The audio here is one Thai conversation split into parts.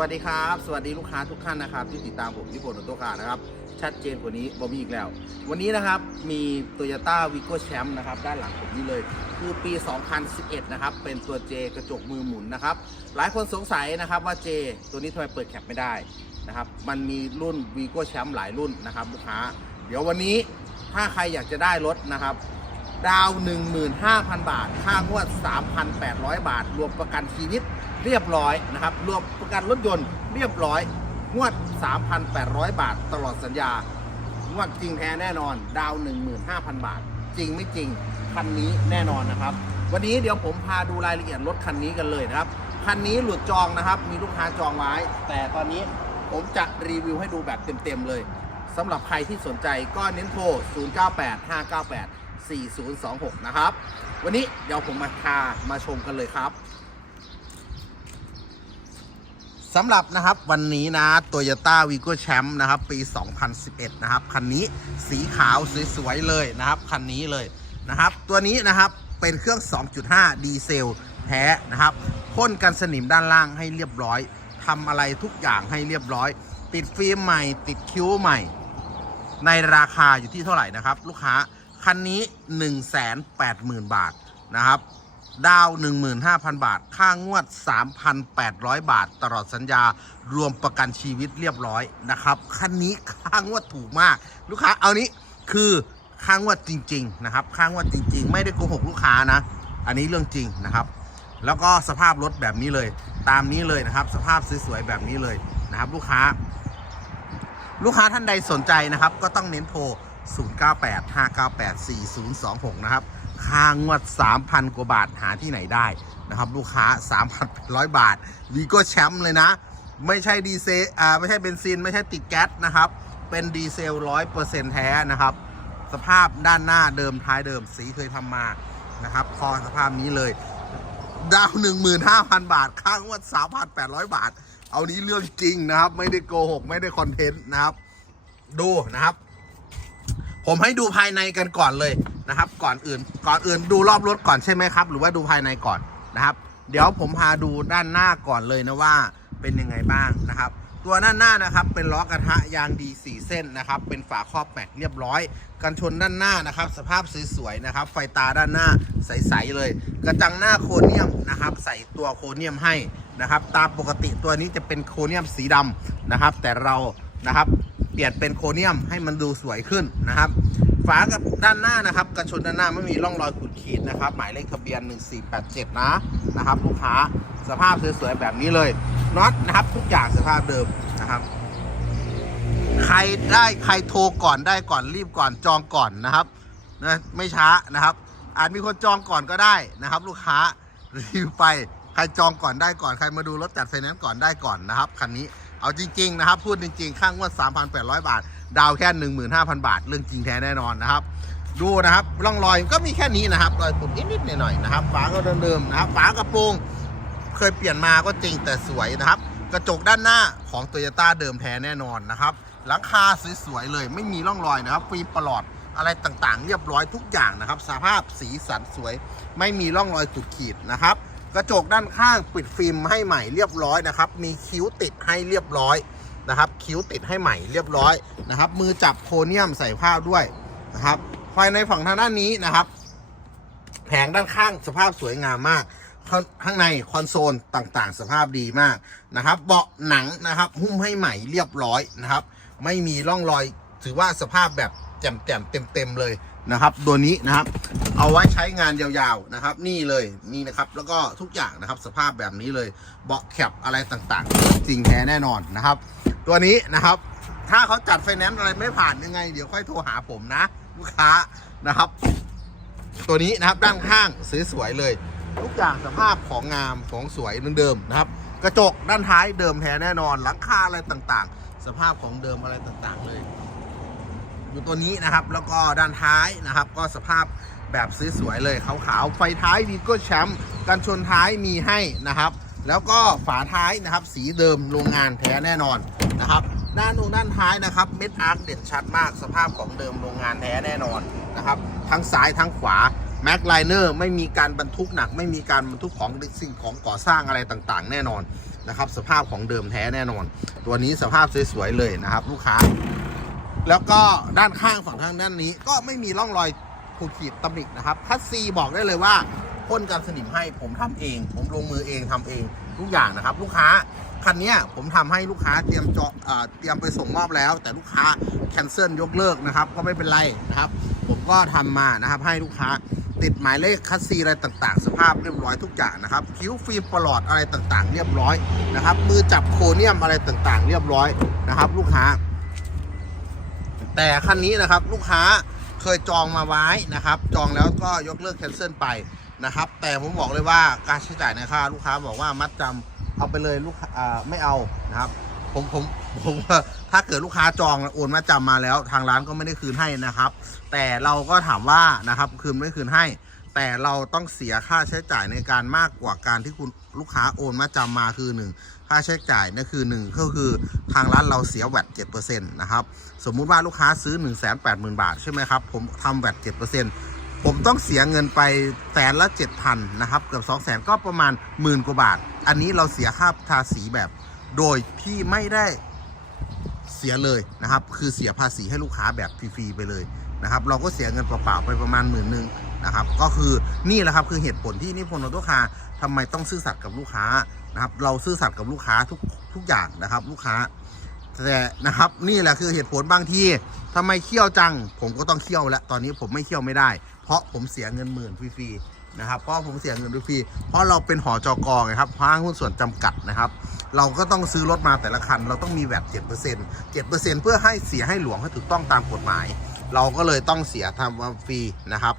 วัสดีครับ สวัสดีลูกค้าทุกท่านนะครับ ที่ติดตามผมที่โปรโตคานะครับ ชัดเจนกว่านี้บอมีอีกแล้ว วันนี้นะครับมี Toyota v i g o Champ นะครับ ด้านหลังผมนี่เลย คือปี 2011 นะครับ เป็นตัว J กระจกมือหมุนนะครับ หลายคนสงสัยนะครับว่า J ตัวนี้ทำไมเปิดแคปไม่ได้นะครับ มันมีรุ่น v i g o Champ หลายรุ่นนะครับลูกค้า เดี๋ยววันนี้ถ้าใครอยากจะได้รถนะครับ ดาว 15,000 บาท ค่างวด 3,800 บาท รวมประกันชีวิตเรียบร้อยนะครับ รวมประกันรถยนต์เรียบร้อย งวด 3,800 บาท ตลอดสัญญา งวดจริงแท้แน่นอน ดาว 15,000 บาท จริงไม่จริง คันนี้แน่นอนนะครับ วันนี้เดี๋ยวผมพาดูรายละเอียดรถคันนี้กันเลยนะครับ คันนี้หลุดจองนะครับ มีลูกค้าจองไว้ แต่ตอนนี้ผมจะรีวิวให้ดูแบบเต็มๆเลยสำหรับใครที่สนใจก็เน้นโทร 098598 4026 นะครับ วันนี้เดี๋ยวผมมาพามาชมกันเลยครับสำหรับนะครับวันนี้นะ Toyota v i g o Champ นะครับ ปี 2011 นะครับ คันนี้สีขาวสวยๆเลยนะครับ คันนี้เลยนะครับ ตัวนี้นะครับเป็นเครื่อง 2.5 ดีเซลแท้นะครับพ่นกันสนิมด้านล่างให้เรียบร้อยทำอะไรทุกอย่างให้เรียบร้อย ติดฟิล์มใหม่ ติดคิ้วใหม่ ในราคาอยู่ที่เท่าไหร่นะครับ ลูกค้า คันนี้ 180,000 บาทนะครับ ดาว 15,000 บาท ค่างวด 3,800 บาท ตลอดสัญญารวมประกันชีวิตเรียบร้อยนะครับ คันนี้ค่างวดถูกมาก ลูกค้าเอานี้คือค่างวดจริง ๆ นะครับ ค่างวดจริง ๆ ไม่ได้โกหกลูกค้านะ อันนี้เรื่องจริงนะครับ แล้วก็สภาพรถแบบนี้เลย ตามนี้เลยนะครับ สภาพสวยๆแบบนี้เลยนะครับ ลูกค้า ลูกค้าท่านใดสนใจนะครับ ก็ต้องเน้นโทร 0985984026 นะครับค่างวด 3,000 กว่าบาทหาที่ไหนได้นะครับ ลูกค้า 3,100 บาทวีโก้แชมป์เลยนะ ไม่ใช่ดีเซลอ่าไม่ใช่เบนซิน ไม่ใช่ติดแก๊สนะครับ เป็นดีเซล 100%แท้นะครับ สภาพด้านหน้าเดิมท้ายเดิมสีเคยทำมานะครับ คอสภาพนี้เลยดาว15,000 บาท ค่างวด 3,800 บาท เอานี้เรื่องจริงนะครับ ไม่ได้โกหก ไม่ได้คอนเทนต์นะครับ ดูนะครับ ผมให้ดูภายในกันก่อนเลยนะครับ ก่อนอื่น ก่อนอื่นดูรอบรถก่อนใช่ไหมครับ หรือว่าดูภายในก่อนนะครับ เดี๋ยวผมพาดูด้านหน้าก่อนเลยนะว่าเป็นยังไงบ้างนะครับ ตัวด้านหน้านะครับเป็นล้อกระทะยางดีสี่เส้นนะครับ เป็นฝาครอบแม็กเรียบร้อย กันชนด้านหน้านะครับ สภาพสวยๆนะครับ ไฟตาด้านหน้าใสๆเลย กระจังหน้าโครเนียมนะครับ ใส่ตัวโครเนียมให้นะครับ ตามปกติตัวนี้จะเป็นโครเนียมสีดำนะครับ แต่เรานะครับ เปลี่ยนเป็นโครเนียมให้มันดูสวยขึ้นนะครับ ฝากับด้านหน้านะครับกันชนด้านหน้าไม่มีร่องรอยขูดขีดนะครับ หมายเลขทะเบียน 1487 นะนะครับลูกค้าสภาพสวยๆแบบนี้เลยน็อตนะครับทุกอย่างสภาพเดิมนะครับ ใครได้ใครโทรก่อนได้ก่อนรีบก่อนจองก่อนนะครับนะไม่ช้านะครับ อาจมีคนจองก่อนก็ได้นะครับ ลูกค้ารีบไปใครจองก่อนได้ก่อนใครมาดูรถจัดไฟแนนซ์ก่อนได้ก่อนนะครับคันนี้ เอาจริงๆนะครับพูดจริงๆข้างงวด 3,800 บาท ดาวแค่ 15,000 บาท เรื่องจริงแท้แน่นอนนะครับ ดูนะครับร่องรอยก็มีแค่นี้นะครับรอยขุดนิดๆหน่อยๆนะครับฝาก็เดิมๆนะครับฝากระโปรงเคยเปลี่ยนมาก็จริงแต่สวยนะครับ กระจกด้านหน้าของ t o y ยต้เดิมแท้แน่นอนนะครับหลังคาสวยๆเลย ไม่มีร่องรอยนะครับฟิล์มประหลอดอะไรต่างๆ เรียบร้อยทุกอย่างนะครับ สภาพสีสันสวย ไม่มีร่องรอยขูดขีดนะครับ กระจกด้านข้างปิดฟิล์มให้ใหม่เรียบร้อยนะครับ มีคิ้วติดให้เรียบร้อยนะครับ คิ้วติดให้ใหม่เรียบร้อยนะครับ มือจับโครเนียมใส่ผ้าด้วยนะครับภายในฝั่งทางด้านนี้นะครับ แผงด้านข้างสภาพสวยงามมาก ข้างข้างในคอนโซลต่างๆ สภาพดีมากนะครับ เบาะหนังนะครับ หุ้มให้ใหม่เรียบร้อยนะครับ ไม่มีร่องรอย ถือว่าสภาพแบบแจ่มๆเต็มๆเลย นะครับ ตัวนี้นะครับ เอาไว้ใช้งานยาวๆนะครับ นี่เลยนี่นะครับ แล้วก็ทุกอย่างนะครับ สภาพแบบนี้เลยเบาะแคปอะไรต่างๆจริงแท้แน่นอนนะครับ ตัวนี้นะครับ ถ้าเขาจัดไฟแนนซ์อะไรไม่ผ่านยังไง เดี๋ยวค่อยโทรหาผมนะ ลูกค้านะครับ ตัวนี้นะครับด้านข้างสวยๆเลย ทุกอย่างสภาพของงามของสวยเดิมๆนะครับ กระจกด้านท้ายเดิมแท้แน่นอนหลังคาอะไรต่างๆ สภาพของเดิมอะไรต่างๆเลย อยู่ตัวนี้นะครับ แล้วก็ด้านท้ายนะครับ ก็สภาพแบบสวยๆเลยขาวๆไฟท้ายวีโก้แชมป์กันชนท้ายมีให้นะครับ แล้วก็ฝาท้ายนะครับ สีเดิมโรงงานแท้แน่นอนนะครับ ด้านนู้นด้านท้ายนะครับเม็ดอาร์คเด่นชัดมากสภาพของเดิมโรงงานแท้แน่นอนนะครับทั้งซ้ายทั้งขวาแม็กไลเนอร์ไม่มีการบรรทุกหนัก ไม่มีการบรรทุกของสิ่งของก่อสร้างอะไรต่างๆ แน่นอนนะครับ สภาพของเดิมแท้แน่นอน ตัวนี้สภาพสวยๆเลยนะครับ ลูกค้า แล้วก็ด้านข้างฝั่งทางด้านนี้ ก็ไม่มีร่องรอยขูดขีดตำหนินะครับคัสซีบอกได้เลยว่าพ่นกันสนิมให้ผมทำเอง ผมลงมือเองทำเองทุกอย่างนะครับ ลูกค้าคันนี้ผมทำให้ลูกค้าเตรียมจอเอ่อเตรียมไปส่งมอบแล้ว แต่ลูกค้าแคนเซิลยกเลิกนะครับ ก็ไม่เป็นไรนะครับ ผมก็ทำมานะครับ ให้ลูกค้าติดหมายเลขคัสซีอะไรต่างๆ สภาพเรียบร้อยทุกอย่างนะครับ คิ้วฟิล์มปลอดอะไรต่างๆ เรียบร้อยนะครับมือจับโคเนียมอะไรต่างๆ เรียบร้อยนะครับ ลูกค้า แต่คันนี้นะครับลูกค้าเคยจองมาไว้นะครับ จองแล้วก็ยกเลิกแคนเซิลไปนะครับ แต่ผมบอกเลยว่าการใช้จ่ายในค่าลูกค้าบอกว่ามัดจำเอาไปเลยลูกค้าไม่เอานะครับ ผมผมผมว่าถ้าเกิดลูกค้าจองโอนมาจำมาแล้ว ทางร้านก็ไม่ได้คืนให้นะครับ แต่เราก็ถามว่านะครับคืนไม่คืนให้ แต่เราต้องเสียค่าใช้จ่ายในการมากกว่าการที่คุณลูกค้าโอนมาจำมาคือหนึ่ง ค่าใช้จ่ายนั่นคือหนึ่งก็คือทางร้านเราเสียแวดเจ็ดเปอร์เซ็นต์นะครับ สมมุติว่าลูกค้าซื้อ 1 8 0 0 0 0 บาท ใช่ไหมครับ ผมทำแวด7%ผมต้องเสียเงินไปแสนละ7,000นะครับ เกือบ2 0 0แสนก็ประมาณหมื่นกว่าบาท อันนี้เราเสียค่าทาสีแบบ โดยที่ไม่ได้เสียเลยนะครับ คือเสียภาษีให้ลูกค้าแบบฟรีๆไปเลยนะครับ เราก็เสียเงินเปล่าๆไปประมาณหมื่นหนึ่งนะครับ ก็คือนี่แหละครับคือเหตุผลที่นิพนธ์ออโต้คาร์ ทำไมต้องซื่อสัตย์กับลูกค้านะครับ เราซื่อสัตย์กับลูกค้าทุกทุกอย่างนะครับ ลูกค้า แต่นะครับ นี่แหละคือเหตุผลบางทีทำไมเคี่ยวจัง ผมก็ต้องเคี่ยวแล้วตอนนี้ผมไม่เคี่ยวไม่ได้ เพราะผมเสียเงินหมื่นฟรีๆนะครับ เพราะผมเสียเงินฟรีเพราะเราเป็นหอจกไงครับห้างหุ้นส่วนจำกัดนะครับ เราก็ต้องซื้อรถมาแต่ละคัน เราต้องมีแวดเจ็ดเปอร์เซ็นเจ็ดเปอร์เซ็นเพื่อให้เสียให้หลวงให้ถูกต้องตามกฎหมาย เราก็เลยต้องเสียทำฟรีนะครับ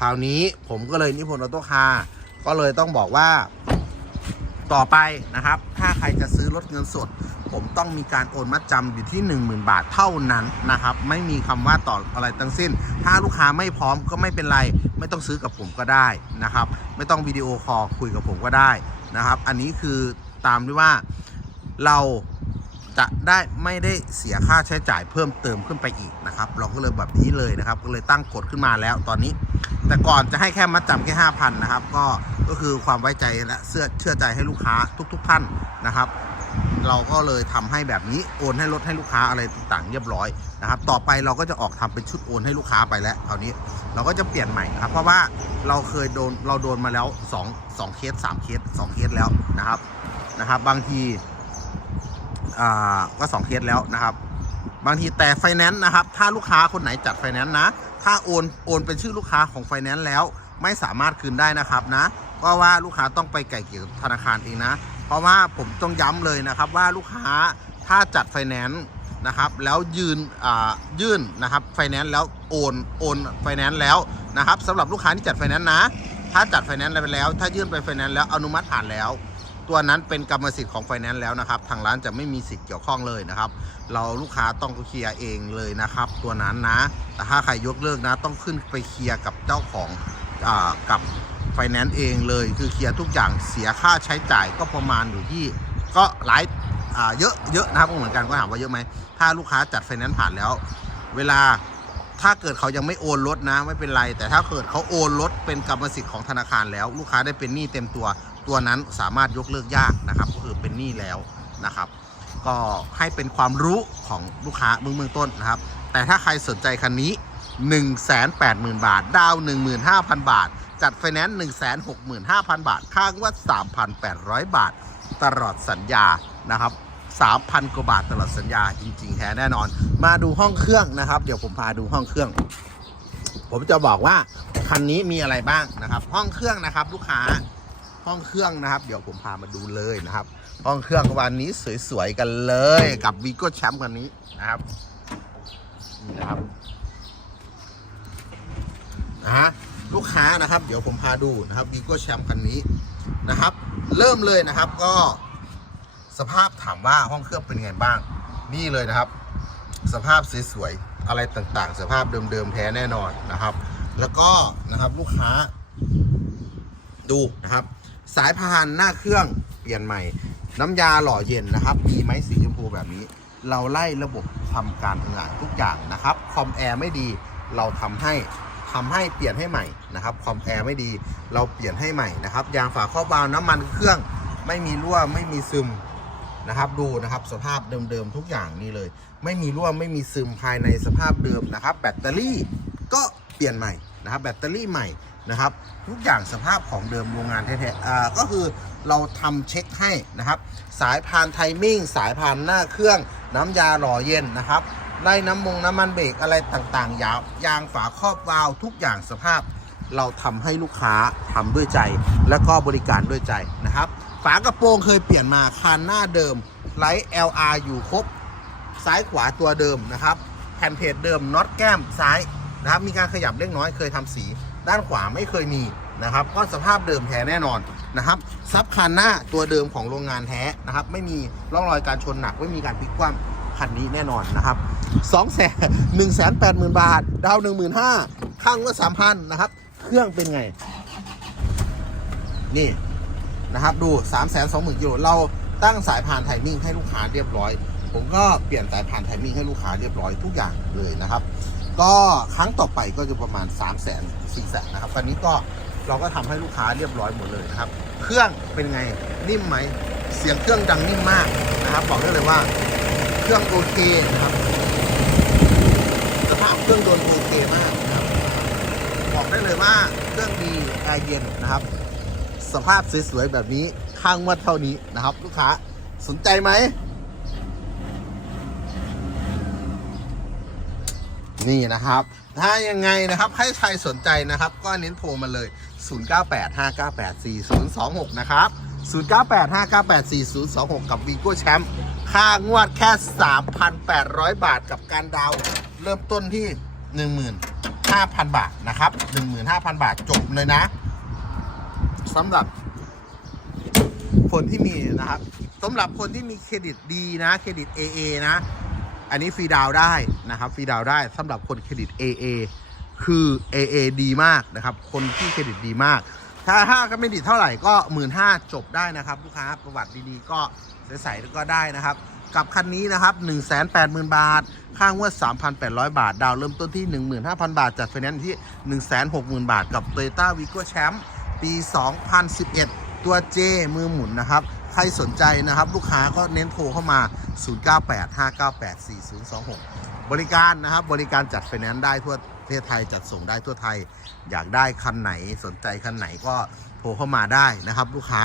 คราวนี้ผมก็เลยนิพนธ์ออโต้คาร์ ก็เลยต้องบอกว่าต่อไปนะครับ ถ้าใครจะซื้อรถเงินสด ผมต้องมีการโอนมัดจำอยู่ที่ 10,000 บาทเท่านั้นนะครับ ไม่มีคำว่าต่ออะไรทั้งสิ้น ถ้าลูกค้าไม่พร้อมก็ไม่เป็นไร ไม่ต้องซื้อกับผมก็ได้นะครับ ไม่ต้องวิดีโอคอลคุยกับผมก็ได้นะครับ อันนี้คือตามด้วยว่าเรา จะได้ไม่ได้เสียค่าใช้จ่ายเพิ่มเติมขึ้นไปอีกนะครับ เราก็เลยแบบนี้เลยนะครับ ก็เลยตั้งกฎขึ้นมาแล้วตอนนี้ แต่ก่อนจะให้แค่มัดจำแค่ห้าพันนะครับ ก็ก็คือความไว้ใจและเชื่อเชื่อใจให้ลูกค้าทุก ๆ ท่านนะครับ เราก็เลยทำให้แบบนี้โอนให้รถให้ลูกค้าอะไรต่างๆ เรียบร้อยนะครับ ต่อไปเราก็จะออกทำเป็นชุดโอนให้ลูกค้าไปแล้วคราวนี้เราก็จะเปลี่ยนใหม่นะครับ เพราะว่าเราเคยโดนเราโดนมาแล้ว2 2เคส3เคส2เคสแล้วนะครับนะครับ บางที อ่าก็2เคสแล้วนะครับ บางทีแต่ไฟแนนซ์นะครับ ถ้าลูกค้าคนไหนจัดไฟแนนซ์นะ ถ้าโอนโอนเป็นชื่อลูกค้าของไฟแนนซ์แล้วไม่สามารถคืนได้นะครับนะก็ว่าลูกค้าต้องไปไก่เกี่ยกับธนาคารเองนะ เพราะว่าผมต้องย้ำเลยนะครับว่าลูกค้าถ้าจัดไฟแนนซ์นะครับแล้วยืนอ่ายื่นนะครับไฟแนนซ์แล้วโอนโอนไฟแนนซ์แล้วนะครับสำหรับลูกค้าที่จัดไฟแนนซ์นะ ถ้าจัดไฟแนนซ์ไปแล้ว ถ้ายื่นไปไฟแนนซ์แล้วอนุมัติผ่านแล้ว ตัวนั้นเป็นกรรมสิทธิ์ของไฟแนนซ์แล้วนะครับ ทางร้านจะไม่มีสิทธิ์เกี่ยวข้องเลยนะครับ เราลูกค้าต้องเคลียร์เองเลยนะครับ ตัวนั้นนะ แต่ถ้าใครยกเลิกนะ ต้องขึ้นไปเคลียร์กับเจ้าของอกับไฟแนนซ์เองเลย คือเคลียร์ทุกอย่างเสียค่าใช้จ่ายก็ประมาณอยู่ที่ ก็หลายเยอะเยอะนะครับเหมือนกันก็ถามว่าเยอะไหมถ้าลูกค้าจัดไฟแนนซ์ผ่านแล้ว เวลาถ้าเกิดเขายังไม่โอนรถนะไม่เป็นไร แต่ถ้าเกิดเขาโอนรถเป็นกรรมสิทธิ์ของธนาคารแล้ว ลูกค้าได้เป็นหนี้เต็มตัว ตัวนั้นสามารถยกเลิกยากนะครับก็คือเป็นหนี้แล้วนะครับ ก็ให้เป็นความรู้ของลูกค้าเบื้องเบื้องต้นนะครับ แต่ถ้าใครสนใจคันนี้ 180,000 บาท ดาว 15,000 บาท จัดไฟแนนซ์165,000 บาท ค่างวด3,800 บาท ตลอดสัญญานะครับ3,000 กว่าบาทตลอดสัญญาจริง ๆ แท้แน่นอน มาดูห้องเครื่องนะครับ เดี๋ยวผมพาดูห้องเครื่อง ผมจะบอกว่าคันนี้มีอะไรบ้างนะครับ ห้องเครื่องนะครับ ลูกค้า ห้องเครื่องนะครับ เดี๋ยวผมพามาดูเลยนะครับ ห้องเครื่องวันนี้สวยๆกันเลยกับวีโก้แชมป์คันนี้นะครับนี่นะครับนะฮะลูกค้านะครับ เดี๋ยวผมพาดูนะครับวีโก้แชมป์คันนี้นะครับ เริ่มเลยนะครับก็สภาพถามว่าห้องเครื่องเป็นไงบ้าง นี่เลยนะครับ สภาพสวยๆอะไรต่างๆ สภาพเดิมๆแท้แน่นอนนะครับ แล้วก็นะครับลูกค้าดูนะครับ สายพานหน้าเครื่องเปลี่ยนใหม่ น้ำยาหล่อเย็นนะครับ มีไหมสีชมพูแบบนี้ เราไล่ระบบทำการทำงานทุกอย่างนะครับ คอมแอร์ไม่ดี เราทำให้ทำให้เปลี่ยนให้ใหม่นะครับ คอมแอร์ไม่ดี เราเปลี่ยนให้ใหม่นะครับ ยางฝาครอบวาล์วน้ำมันเครื่องไม่มีรั่วไม่มีซึมนะครับดูนะครับสภาพเดิมๆทุกอย่างนี่เลย ไม่มีรั่วไม่มีซึมภายในสภาพเดิมนะครับ แบตเตอรี่ก็เปลี่ยนใหม่นะครับ แบตเตอรี่ใหม่ นะครับ ทุกอย่างสภาพของเดิมโรงงานแท้ๆก็คือเราทำเช็คให้นะครับ สายพานไทมิ่ง สายพานหน้าเครื่องน้ำยาหล่อเย็นนะครับไล่น้ำมงน้ำมันเบรกอะไรต่างๆ ยาวยางฝาครอบวาล์วทุกอย่างสภาพ เราทำให้ลูกค้าทำด้วยใจ และก็บริการด้วยใจนะครับ ฝากระโปรงเคยเปลี่ยนมาคันหน้าเดิมไลท์ LR อยู่ครบซ้ายขวาตัวเดิมนะครับแผ่นเพจเดิมน็อตแก้มซ้ายนะครับมีการขยับเล็กน้อยเคยทำสี ด้านขวาไม่เคยมีนะครับก็สภาพเดิมแท้แน่นอนนะครับซับคันหน้าตัวเดิมของโรงงานแท้นะครับ ไม่มีร่องรอยการชนหนักไม่มีการพลิกคว่ำคันนี้แน่นอนนะครับสองแสนหนึ่งแสนแปดหมื่นบาท ดาวหนึ่งหมื่นห้าข้างละสามพันนะครับ เครื่องเป็นไง นี่นะครับดู3ามแสนสองหมื่นกิโลเราตั้งสายพานไทมิ่งให้ลูกค้าเรียบร้อย ผมก็เปลี่ยนสายพานไทมิ่งให้ลูกค้าเรียบร้อยทุกอย่างเลยนะครับ ก็ครั้งต่อไปก็จะประมาณ3ามแสนสี่แสนนะครับตอนนี้ก็เราก็ทำให้ลูกค้าเรียบร้อยหมดเลยนะครับ เครื่องเป็นไงนิ่มไหม เสียงเครื่องดังนิ่มมากนะครับ บอกได้เลยว่า เครื่องโอเคนะครับสภาพเครื่องโดนโอเคมากนะครับ บอกได้เลยว่าเครื่องดีแอร์เย็นนะครับ สภาพสวยๆแบบนี้ข้างงวัดเท่านี้นะครับ ลูกค้าสนใจไหม นี่นะครับ ถ้ายังไงนะครับให้ใครสนใจนะครับ ก็เน้นโทรมาเลย 0985984026 นะครับ 0985984026 กับ v ีโก้แชมป์ค่างวดแค่ 3,800 บาทกับการดาวน์เริ่มต้นที่ 15,000 บาทนะครับ 15,000 บาทจบเลยนะสำหรับคนที่มีนะครับสำหรับคนที่มีเครดิตดีนะ เครดิต AA นะ อันนี้ฟรีดาวได้นะครับฟรีดาวได้สำหรับคนเครดิต AA คือ AA ดีมากนะครับ คนที่เครดิตดีมาก ถ้าถ้าก็ไม่ดีเท่าไหร่ก็1 5ื่นห้าจบได้นะครับลูกค้าประวัติดีๆ ก็ใส่ๆก็ได้นะครับ กับคันนี้นะครับ 1 8 0 0 0 0 บาท ค่างวด 3,800 บาท ดาวเริ่มต้นที่ 15,000 บาท จัดไฟแนนซ์ที่ 160,000 บาท กับ Toyota Vigo Champ ปี 2011 ตัว J มือหมุนนะครับ ใครสนใจนะครับ ลูกค้าก็เน้นโทรเข้ามา 0985984026 บริการนะครับ บริการจัดไฟแนนซ์ได้ทั่วประเทศไทยจัดส่งได้ทั่วไทย อยากได้คันไหนสนใจคันไหนก็โทรเข้ามาได้นะครับ ลูกค้า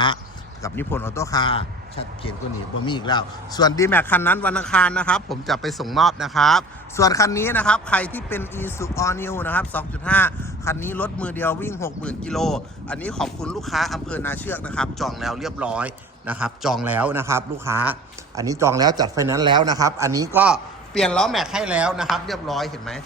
กับนิพนธ์ออโต้คาร์ชัดเจนกว่านี้บ่มีอีกแล้ว ส่วน d m a x คันนั้นวันอังคารนะครับ ผมจะไปส่งมอบนะครับ ส่วนคันนี้นะครับ ใครที่เป็น e s u All New นะครับ 2.5 คันนี้รถมือเดียววิ่ง 60,000 กิโล อันนี้ขอบคุณลูกค้าอำเภอนาเชือกนะครับ จองแล้วเรียบร้อย นะครับจองแล้วนะครับลูกค้า อันนี้จองแล้วจัดไฟแนนซ์แล้วนะครับ อันนี้ก็เปลี่ยนล้อแม็กให้แล้วนะครับ เรียบร้อยเห็นไหม